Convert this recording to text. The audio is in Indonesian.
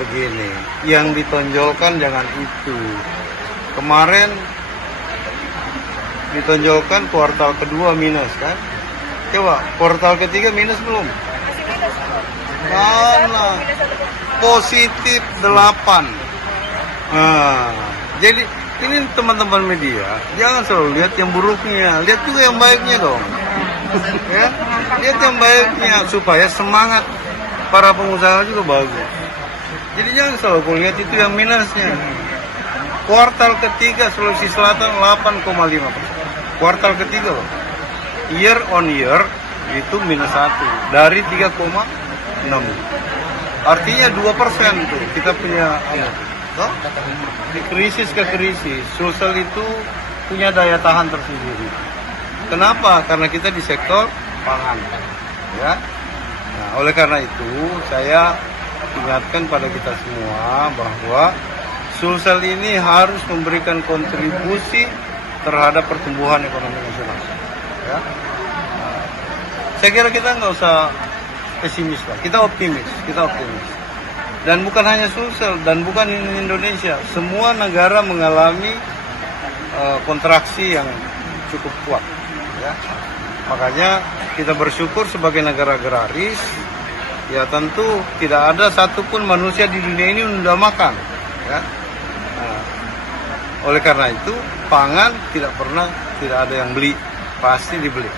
begini, yang ditonjolkan jangan itu. Kemarin ditonjolkan kuartal kedua minus kan? Coba kuartal ketiga minus belum? Mana? Positif 8. Nah, jadi ini teman-teman media, jangan selalu lihat yang buruknya, lihat juga yang baiknya dong. Ya, lihat yang baiknya supaya semangat para pengusaha juga bagus. Jadi jangan selalu lihat itu yang minusnya. Kuartal ketiga Sulawesi Selatan 8,5%. Kuartal ketiga loh. Year on year itu minus 1 dari 3,6. Artinya 2% tuh kita punya di krisis ke krisis. Sulsel itu punya daya tahan tersendiri. Kenapa? Karena kita di sektor pangan. Ya. Nah, oleh karena itu saya ingatkan pada kita semua bahwa Sulsel ini harus memberikan kontribusi terhadap pertumbuhan ekonomi nasional. Ya. Nah, saya kira kita nggak usah pesimis lah, kita optimis. Dan bukan hanya Sulsel dan bukan Indonesia, semua negara mengalami kontraksi yang cukup kuat. Ya. Makanya kita bersyukur sebagai negara agraris, ya tentu tidak ada satupun manusia di dunia ini menunda makan. Ya. Nah, oleh karena itu pangan tidak ada yang beli, pasti dibeli.